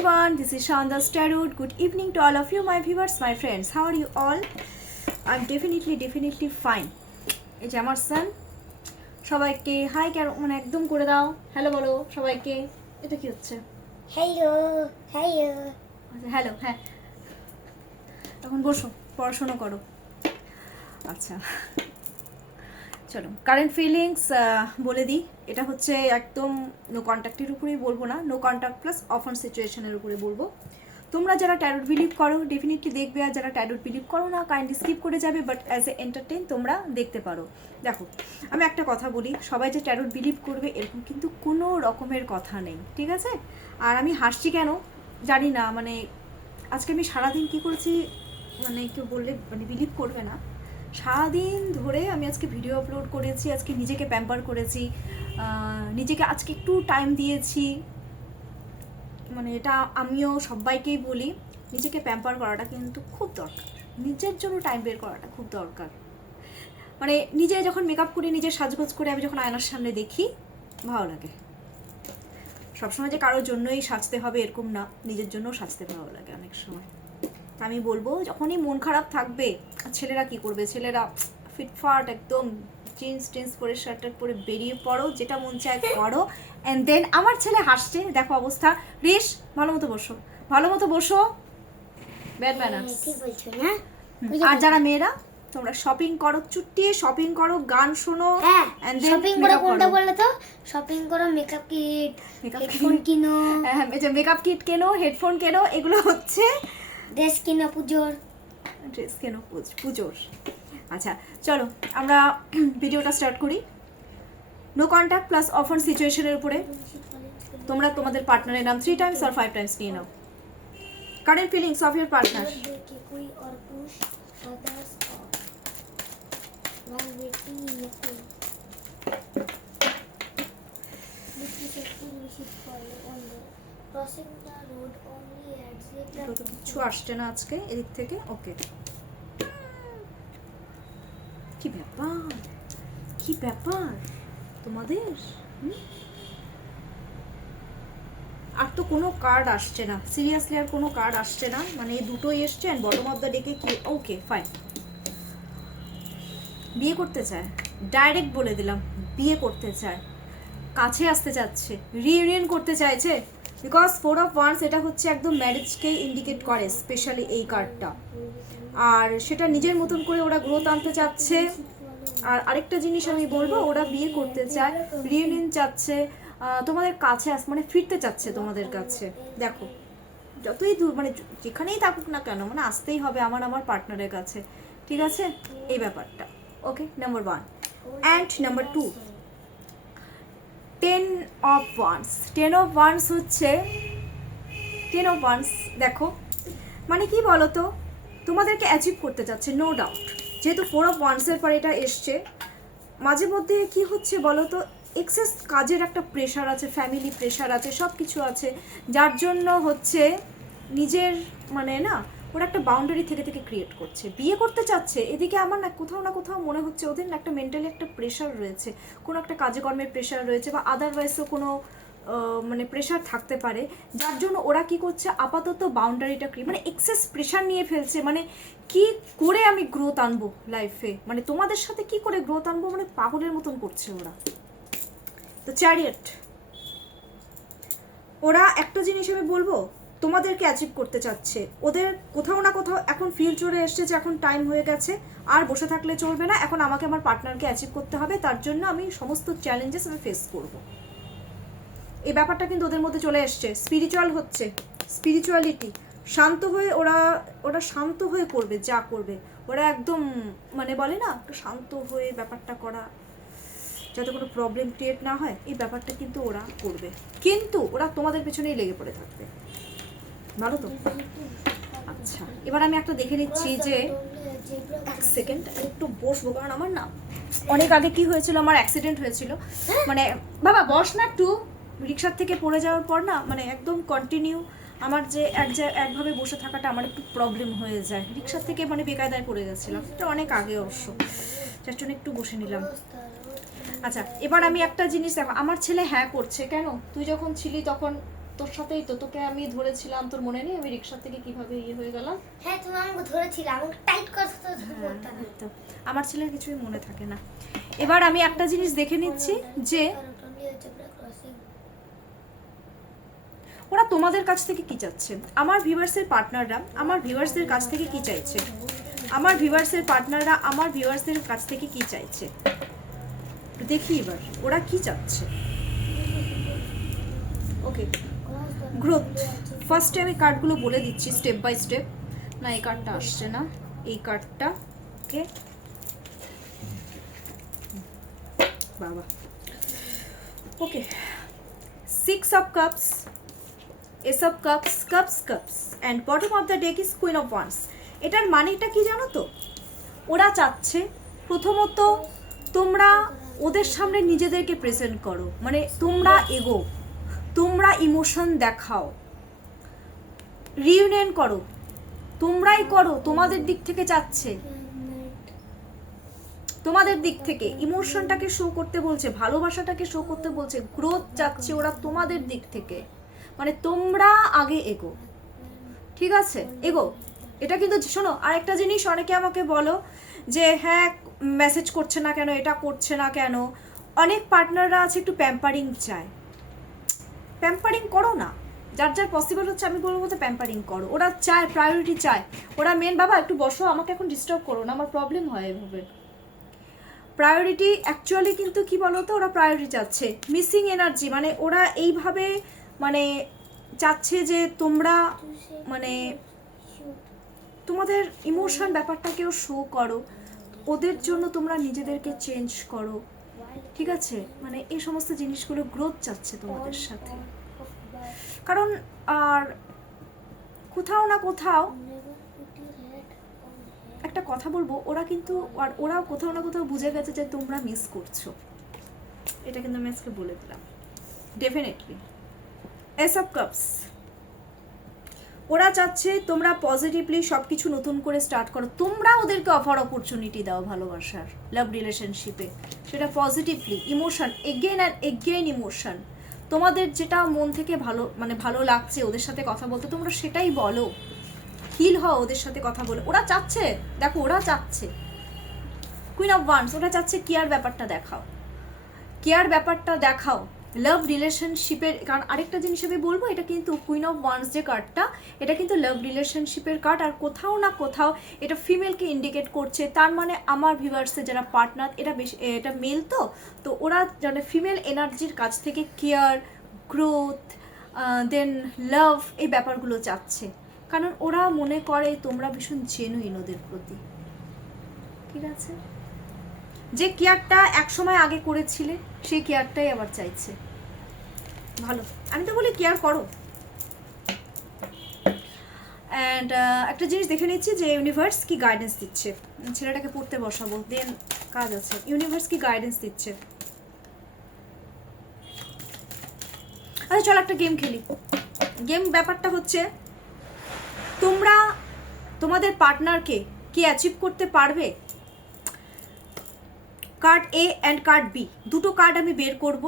Everyone, this is Shanda's Tarot. Good evening to all of you, my viewers, my friends. How are you all? I'm definitely fine. এই যে আমার son সবাইকে high মানে একদম করে দাও, হ্যালো বলো সবাইকে। এটা কি হচ্ছে? হ্যালো হ্যালো, হ্যাঁ। এখন বসো, পড়াশোনা করো। আচ্ছা, চলো কারেন্ট ফিলিংস বলে দিই। এটা হচ্ছে একদম নো কন্ট্যাক্টের উপরেই বলবো না, নো কন্ট্যাক্ট প্লাস অফার সিচুয়েশনের উপরে বলবো। তোমরা যারা ট্যারোট বিলিভ করো ডেফিনেটলি দেখবে, আর যারা ট্যারোট বিলিভ করো না কাইন্ডলি স্কিপ করে যাবে, বাট অ্যাজ এ এন্টারটেইন তোমরা দেখতে পারো। দেখো, আমি একটা কথা বলি, সবাই যে ট্যারোট বিলিভ করবে এরকম কিন্তু কোনো রকমের কথা নেই, ঠিক আছে? আর আমি হাসছি কেন জানি না, মানে আজকে আমি সারাদিন কী করেছি মানে কেউ বললে মানে বিলিভ করবে না। সারাদিন ধরে আমি আজকে ভিডিও আপলোড করেছি, আজকে নিজেকে প্যাম্পার করেছি, নিজেকে আজকে একটু টাইম দিয়েছি। মানে এটা আমিও সবাইকেই বলি, নিজেকে প্যাম্পার করাটা কিন্তু খুব দরকার, নিজের জন্য টাইম বের করাটা খুব দরকার। মানে নিজে যখন মেকআপ করে নিজের সাজগোজ করে আমি যখন আয়নার সামনে দেখি ভালো লাগে। সবসময় যে কারোর জন্যই সাজতে হবে এরকম না, নিজের জন্যও সাজতে ভালো লাগে অনেক সময়। আমি বলবো যখনই মন খারাপ থাকবে, ছেলেরা কি করবে, ছেলেরা ফিটফাট একদম জিন্স টিন্স পরে শার্ট পরে বেরিয়ে পড়ো, যেটা মন চায় করো, অ্যান্ড দেন আমার ছেলে হাসছে, দেখো অবস্থা। রিস ভালো মতো বসো, ভালো মতো বসো, ব্যাড ম্যানার্স। ঠিক বলছো না? আর যারা মেয়েরা তোমরা শপিং করো, চুটিয়ে শপিং করো, গান শোনো, হ্যাঁ, and then শপিং করো। makeup কোনটা করো। বললে তো? শপিং করো, makeup kit, Makeup headphone kit। কিনো, হ্যাঁ, এই যে মেকআপ কিট কেনো, হেডফোন কেনো, এগুলো হচ্ছে ড্রেস কিনো পুজোর। ড্রেস কেনো পুজোর। আচ্ছা চলো আমরা ভিডিওটা স্টার্ট করি। নো কন্ট্যাক্ট প্লাস অফার সিচুয়েশনের উপরে তোমরা তোমাদের পার্টনারের নাম 3 টাইমস আর 5 টাইমস নিয়ে নাও। Current feelings of your partner. कोई और push others off while waiting in the queue. This is a full visit for you on the crossing the road only at zebra. কিছু আসছে না আজকে এদিক থেকে, ওকে। কি ব্যাপার, কি ব্যাপার তোমাদের? আর তো কোনো কার্ড আসছে না, সিরিয়াসলি আর কোনো কার্ড আসছে না, মানে এই দুটোই এসছে অ্যান্ড বটম অফ দ্য ডেকে কি, ওকে ফাইন। বিয়ে করতে চায়, ডাইরেক্ট বলে দিলাম, বিয়ে করতে চায়, কাছে আসতে চাচ্ছে, রিইউনিয়ন করতে চাইছে, বিকজ 4 অফ ওয়ান্স এটা হচ্ছে একদম ম্যারেজকেই ইন্ডিকেট করে, স্পেশালি এই কার্ডটা। আর সেটা নিজের মতন করে ওরা গ্রোথ আনতে চাচ্ছে। আর আরেকটা জিনিস আমি বলবো, ওরা বিয়ে করতে চায়, রিইউনিয়ন চাচ্ছে, তোমাদের কাছে মানে ফিরতে চাচ্ছে তোমাদের কাছে। দেখো যতই দূর মানে যেখানেই থাকুক না কেন, মানে আসতেই হবে আমার পার্টনারের কাছে, ঠিক আছে? এই ব্যাপারটা okay, number 1। And number 2, 10 of ones. 10 of ones হচ্ছে 10 অফ ওয়ান্স। দেখো মানে কি বলো তো, তোমাদেরকে অ্যাচিভ করতে চাচ্ছে নো ডাউট, যেহেতু 4 অফ ওয়ান্সের পর এটা এসছে। মাঝে মধ্যে কি হচ্ছে বলো তো, এক্সেস কাজের একটা প্রেশার আছে, ফ্যামিলি প্রেশার আছে, সব কিছু আছে, যার জন্য হচ্ছে নিজের মানে না ওরা একটা বাউন্ডারি থেকে থেকে ক্রিয়েট করছে, বিয়ে করতে চাচ্ছে। এদিকে আমার না কোথাও মনে হচ্ছে ওদের না একটা মেন্টালি একটা প্রেশার রয়েছে, কোনো একটা কাজে কর্মের প্রেশার রয়েছে, বা আদারওয়াইজও কোনো মানে প্রেশার থাকতে পারে, যার জন্য ওরা কি করছে আপাতত বাউন্ডারিটা মানে এক্সেস প্রেশার নিয়ে ফেলছে। মানে কি করে আমি গ্রোথ আনবো লাইফে, মানে তোমাদের সাথে কি করে গ্রোথ আনবো, মানে পাগলের মতন করছে ওরা। তো চ্যারিয়ট, ওরা একটা জিনিস আমি বলবো, তোমাদেরকে অ্যাচিভ করতে চাচ্ছে। ওদের কোথাও না কোথাও এখন ফিল চলে এসছে যে এখন টাইম হয়ে গেছে, আর বসে থাকলে চলবে না, এখন আমাকে আমার পার্টনারকে অ্যাচিভ করতে হবে, তার জন্য আমি সমস্ত চ্যালেঞ্জেস আমি ফেস করব। এই ব্যাপারটা কিন্তু ওদের মধ্যে চলে এসছে। স্পিরিচুয়াল হচ্ছে, স্পিরিচুয়ালিটি, শান্ত হয়ে ওরা শান্ত হয়ে করবে যা করবে, ওরা একদম মানে বলে না একটু শান্ত হয়ে ব্যাপারটা করা, যাতে কোনো প্রবলেম ক্রিয়েট না হয়, এই ব্যাপারটা কিন্তু ওরা করবে, কিন্তু ওরা তোমাদের পেছনেই লেগে পড়ে থাকবে। ভালো তো? আচ্ছা এবার আমি একটা দেখে নিচ্ছি যে, এক সেকেন্ড একটু বসবো, কারণ আমার না অনেক আগে কি হয়েছিল, আমার অ্যাক্সিডেন্ট হয়েছিল। মানে বাবা বস না একটু, রিক্সার থেকে পড়ে যাওয়ার পর না মানে একদম কন্টিনিউ আমার যে একভাবে বসে থাকাটা আমার একটু প্রবলেম হয়ে যায়। রিক্সার থেকে মানে বেকায়দায় পড়ে গেছিলাম, এটা অনেক আগে অবশ্য, যার জন্য একটু বসে নিলাম। আচ্ছা এবার আমি একটা জিনিস দেখো, আমার ছেলে হ্যাঁ করছে কেন, তুই যখন ছিলি তখন তোর সাথেই তো, তোকে আমি ধরেছিলাম, তোর মনে নেই আমি রিক্সা থেকে কিভাবে ইয়ে হয়ে গেলাম? হ্যাঁ তুমি আমাকে ধরেছিলে, আমাকে টাইট করতে তো ধরতে না। তো আমার ছেলের কিছুই মনে থাকে না। এবার আমি একটা জিনিস দেখে নিচ্ছি যে ওরা তোমাদের কাছ থেকে কি চাচ্ছে, আমার ভিউয়ার্সের পার্টনাররা আমার ভিউয়ার্সদের কাছ থেকে কি চাইছে, আমার ভিউয়ার্সের পার্টনাররা আমার ভিউয়ার্সদের কাছ থেকে কি চাইছে, দেখি এবার ওরা কি চাচ্ছে। ওকে, গ্রোথ। ফার্স্টে আমি কার্ডগুলো বলে দিচ্ছি স্টেপ বাই স্টেপ। না, এই কার্ডটা আসছে না, এই কার্ডটা। ওকে বাবা, ওকে, 6 of cups, ace of cups, cups and bottom of the deck is queen of wands. এটার মানেটা কি জানো তো? ওরা চাচ্ছে প্রথমত তোমরা ওদের সামনে নিজেদেরকে প্রেজেন্ট করো, মানে তোমরা এগো, তোমরা ইমোশন দেখাও, রিইউনিয়ন করো, তোমরাই করো, তোমাদের দিক থেকে চাচ্ছে, তোমাদের দিক থেকে ইমোশনটাকে শো করতে বলছে, ভালোবাসাটাকে শো করতে বলছে, গ্রোথ চাচ্ছে ওরা তোমাদের দিক থেকে, মানে তোমরা আগে এগো, ঠিক আছে, এগো। এটা কিন্তু শোনো, আরেকটা জিনিস অনেকে আমাকে বলো যে হ্যাঁ মেসেজ করছে না কেন, এটা করছে না কেন, অনেক পার্টনাররা আছে একটু প্যাম্পারিং চায়, প্যাম্পারিং করো না, যার যার পসিবল হচ্ছে আমি বলবো যে প্যাম্পারিং করো, ওরা চায়, প্রায়োরিটি চায়, ওরা মেন বাবা একটু বসো, আমাকে এখন ডিস্টার্ব করো না, আমার প্রবলেম হয় এভাবে। প্রায়োরিটি অ্যাকচুয়ালি কিন্তু কি বলতো, ওরা প্রায়োরিটি চাচ্ছে, মিসিং এনার্জি, মানে ওরা এইভাবে মানে চাচ্ছে যে তোমরা মানে তোমাদের ইমোশন ব্যাপারটাকেও শো করো, ওদের জন্য তোমরা নিজেদেরকে চেঞ্জ করো, ঠিক আছে, মানে এই সমস্ত জিনিসগুলো গ্রোথ চাচ্ছে তোমাদের সাথে। কারণ আর কোথাও না কোথাও একটা কথা বলবো, ওরা কিন্তু আর ওরাও কোথাও না কোথাও বুঝে গেছে যে তোমরা মিস করছো, এটা কিন্তু আমি আজকে বলে দিলাম ডেফিনেটলি। এস অফ কাপস, ওরা চাচ্ছে তোমরা পজিটিভলি সব কিছু নতুন করে স্টার্ট করো, তোমরা ওদেরকে অফার অপরচুনিটি দাও ভালোবাসার, লাভ রিলেশনশিপে, সেটা positively, emotion again and again emotion, তোমাদের যেটা মন থেকে ভালো মানে ভালো লাগছে ওদের সাথে কথা বলতে, তোমরা সেটাই বলো, হিল হও ওদের সাথে কথা বলে। ওরা চাচ্ছে, দেখো ওরা চাচ্ছে কুইন অফ ওয়ান্ডস, ওরা চাচ্ছে কেয়ার ব্যাপারটা দেখাও, কেয়ার ব্যাপারটা দেখাও লাভ রিলেশনশিপের। কারণ আরেকটা জিনিস আমি বলবো, এটা কিন্তু কুইন অফ ওয়ান্ডস যে কার্ডটা, এটা কিন্তু লাভ রিলেশনশিপের কার্ড, আর কোথাও না কোথাও এটা ফিমেলকে ইন্ডিকেট করছে, তার মানে আমার ভিউয়ার্সে যারা পার্টনার এটা বেশি, এটা মেল তো, তো ওরা মানে ফিমেল এনার্জির কাছ থেকে কেয়ার, গ্রোথ, দেন লাভ, এই ব্যাপারগুলো চাচ্ছে, কারণ ওরা মনে করে তোমরা ভীষণ জেনুইন ওদের প্রতি, ঠিক আছে, যে কেয়ারটা এক সময় আগে করেছিলে সেই কেয়ারটাই আবার চাইছে। ভালো, আমি তো বলি কেয়ার করো। অ্যান্ড একটা জিনিস দেখে নিচ্ছি যে ইউনিভার্স কি গাইডেন্স দিচ্ছে, ছেলেটাকে পড়তে বসাবো, দেন কাজ আছে, ইউনিভার্স কি গাইডেন্স দিচ্ছে। আচ্ছা চলো একটা গেম খেলি। গেম ব্যাপারটা হচ্ছে তোমরা তোমাদের পার্টনারকে কি অ্যাচিভ করতে পারবে। Card A and card B, দুটো কার্ড আমি বের করব,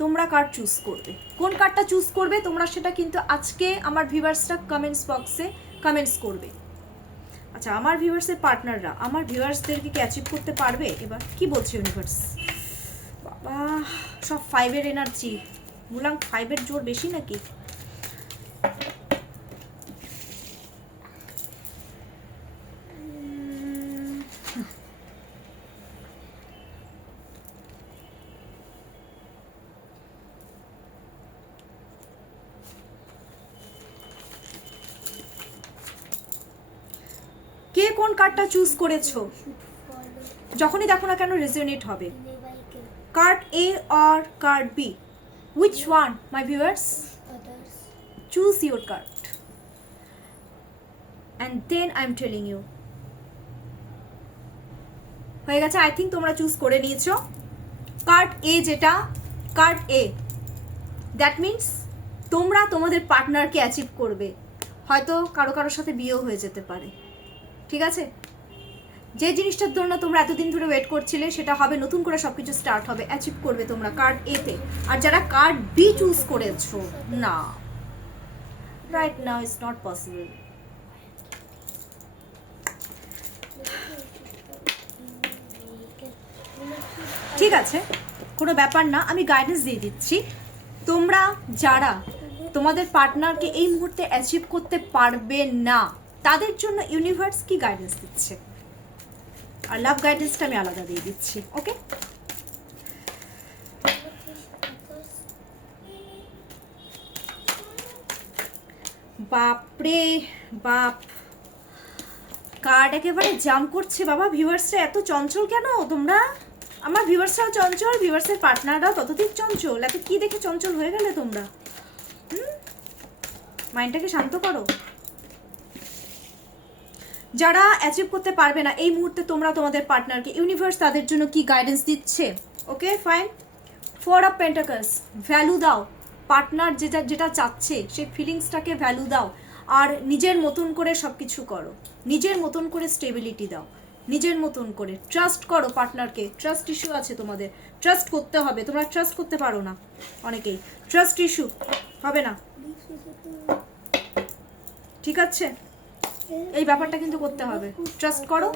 তোমরা কার্ড চুজ করবে, কোন কার্ডটা চুজ করবে তোমরা সেটা কিন্তু আজকে আমার ভিউয়ার্সরা কমেন্টস বক্সে কমেন্টস করবে। আচ্ছা, আমার ভিউয়ার্সের পার্টনাররা আমার ভিউয়ার্সদেরকে কি অ্যাচিভ করতে পারবে, এবার কি বলছে ইউনিভার্স। বাবা, সব 5-এর এনার্জি, বললাম 5-এর জোর বেশি নাকি। কে কোন কার্ডটা চুজ করেছো যখনই দেখো না কেন রেজোনেট হবে। Card A or card B, which one my viewers? Choose your card and then I'm telling you. হয়ে গেছে, আই থিঙ্ক তোমরা চুজ করে নিয়েছো কার্ড এ, যেটা কার্ড এ, দ্যাট মিনস তোমরা তোমাদের পার্টনারকে অ্যাচিভ করবে, হয়তো কারো কারোর সাথে বিয়েও হয়ে যেতে পারে, ঠিক আছে। যে জিনিসটার জন্য তোমরা এতদিন ধরে ওয়েট করছিলে সেটা হবে, নতুন করে সবকিছু স্টার্ট হবে, অ্যাচিভ করবে তোমরা কার্ড এতে। আর যারা কার্ড বি চুজ করেছো, না, right now it's not possible. ঠিক আছে, কোনো ব্যাপার না, আমি গাইডেন্স দিয়ে দিচ্ছি। তোমরা যারা তোমাদের পার্টনারকে এই মুহূর্তে অ্যাচিভ করতে পারবে না, তাদের জন্য ইউনিভার্স কি গাইডেন্স দিচ্ছে, আর লাভ গাইডেন্সটা আমি আলাদা দিয়ে দিচ্ছি। ওকে, বাপরে বাপ, কার্ড একেবারে জাম করছে বাবা। ভিউয়ার্সরা এত চঞ্চল কেন তোমরা? আমার ভিউয়ার্সরাও চঞ্চল, ভিউয়ার্সের পার্টনাররাও ততদিক চঞ্চল। এত কি দেখে চঞ্চল হয়ে গেলে তোমরা? মাইন্ডটাকে শান্ত করো। যারা অ্যাচিভ করতে পারবে না এই মুহূর্তে তোমরা তোমাদের পার্টনারকে, ইউনিভার্স তাদের জন্য কি গাইডেন্স দিচ্ছে? Okay fine, 4 of pentacles, value দাও। পার্টনার যেটা চাচ্ছে সেই ফিলিংসটাকে ভ্যালু দাও, আর নিজের মতন করে সব কিছু করো, নিজের মতন করে স্টেবিলিটি দাও, নিজের মতন করে ট্রাস্ট করো পার্টনারকে। ট্রাস্ট ইস্যু আছে তোমাদের, ট্রাস্ট করতে হবে। তোমরা ট্রাস্ট করতে পারো না অনেকেই, ট্রাস্ট ইস্যু হবে না, ঠিক আছে? এই ব্যাপারটা কিন্তু করতে হবে, ট্রাস্ট করো,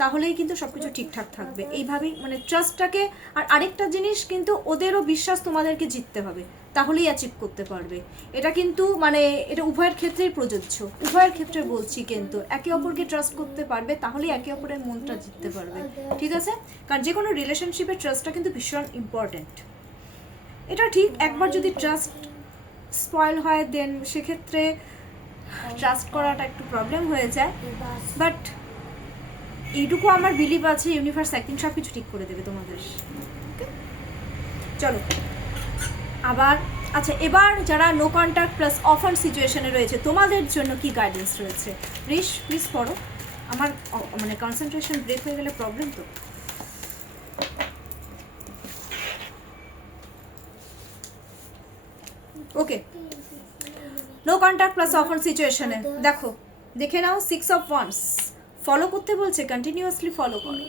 তাহলেই কিন্তু সবকিছু ঠিকঠাক থাকবে। এইভাবেই মানে ট্রাস্টটাকে, আর আরেকটা জিনিস কিন্তু ওদেরও বিশ্বাস তোমাদেরকে জিততে হবে, তাহলেই অ্যাচিভ করতে পারবে। এটা কিন্তু মানে এটা উভয়ের ক্ষেত্রেই প্রযোজ্য, উভয়ের ক্ষেত্রে বলছি, কিন্তু একে অপরকে ট্রাস্ট করতে পারবে, তাহলেই একে অপরের মনটা জিততে পারবে, ঠিক আছে? কারণ যে কোনো রিলেশনশিপে ট্রাস্টটা কিন্তু ভীষণ ইম্পর্টেন্ট। এটা ঠিক, একবার যদি ট্রাস্ট স্পয়েল হয় দেন সেক্ষেত্রে ট্রাস্ট করাটা একটু প্রবলেম হয়ে যায়। বাট এইটুকু আমার বিলিভ আছে, ইউনিভার্স একদিন সব কিছু ঠিক করে দেবে তোমাদের। চলো আবার, আচ্ছা এবার যারা নো কন্ট্যাক্ট প্লাস অফার সিচুয়েশনে রয়েছে তোমাদের জন্য কি গাইডেন্স রয়েছে? রিশ প্লিজ পড়ো, আমার মানে কনসেন্ট্রেশন ব্রেক হয়ে গেলে প্রবলেম তো। ওকে, নো কন্ট্যাক্ট প্লাস অফার সিচুয়েশনে দেখো, দেখে নাও 6 অফ ওয়ান্স, ফলো করতে বলছে, কন্টিনিউয়াসলি ফলো করো।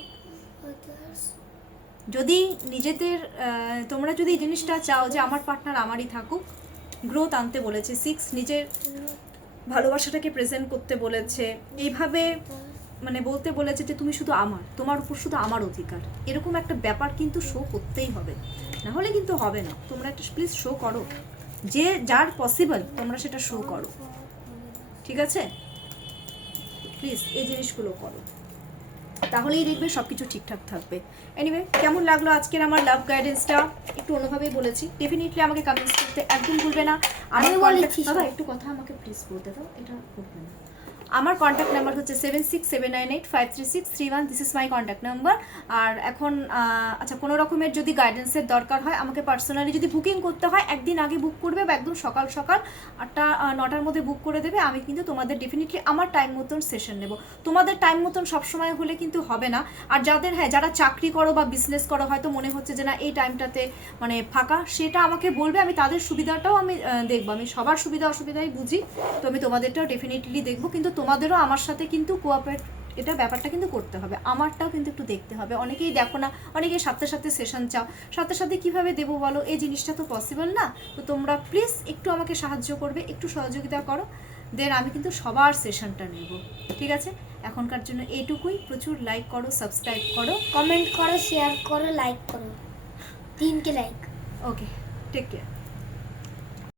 যদি নিজেদের তোমরা যদি এই জিনিসটা চাও যে আমার পার্টনার আমারই থাকুক, গ্রোথ আনতে বলেছে 6, নিজের ভালোবাসাটাকে প্রেজেন্ট করতে বলেছে, এইভাবে মানে বলতে বলেছে যে তুমি শুধু আমার, তোমার উপর শুধু আমার অধিকার, এরকম একটা ব্যাপার কিন্তু শো করতেই হবে, না হলে কিন্তু হবে না। তোমরা একটা প্লিজ শো করো, যে যার পসিবল তোমরা সেটা শো করো, ঠিক আছে? প্লিজ এই জিনিসগুলো করো, তাহলেই দেখবে সব কিছু ঠিকঠাক থাকবে। এনিওয়ে, কেমন লাগলো আজকের আমার লাভ গাইডেন্সটা? একটু অন্যভাবেই বলেছি, ডেফিনেটলি আমাকে কমেন্টস করতে একদম ভুলবে না। আমার বাবা একটু কথা আমাকে প্লিজ বলতে দাও, এটা করবে না। আমার কন্ট্যাক্ট নাম্বার হচ্ছে 7679853631, this is my contact number. আর এখন আচ্ছা, কোনো রকমের যদি গাইডেন্সের দরকার হয়, আমাকে পার্সোনালি যদি বুকিং করতে হয়, একদিন আগে বুক করবে বা একদম সকাল সকাল 8টা-9টার মধ্যে বুক করে দেবে। আমি কিন্তু তোমাদের ডেফিনেটলি আমার টাইম মতন সেশন নেব। তোমাদের টাইম মতন সবসময় হলে কিন্তু হবে না। আর যাদের যারা চাকরি করো বা বিজনেস করো, হয়তো মনে হচ্ছে যে না এই টাইমটাতে মানে ফাঁকা, সেটা আমাকে বলবে, আমি তাদের সুবিধাটাও আমি দেখবো। আমি সবার সুবিধা অসুবিধাই বুঝি, তো আমি তোমাদেরটাও ডেফিনেটলি দেখবো, কিন্তু তোমাদেরও আমার সাথে কিন্তু কোঅপারেট, এটা ব্যাপারটা কিন্তু করতে হবে, আমারটাও কিন্তু একটু দেখতে হবে। অনেকেই দেখো না, অনেকেই সাথে সাথে সেশন চাও, সাথে সাথে কিভাবে দেবো বলো, এই জিনিসটা তো পসিবল না। তো তোমরা প্লিজ একটু আমাকে সাহায্য করবে, একটু সহযোগিতা করো, দেন আমি কিন্তু সবার সেশনটা নেব, ঠিক আছে? এখনকার জন্য এইটুকুই। প্রচুর লাইক করো, সাবস্ক্রাইব করো, কমেন্ট করো, শেয়ার করো, লাইক করো, 3কে লাইক। ওকে, টেক কেয়ার।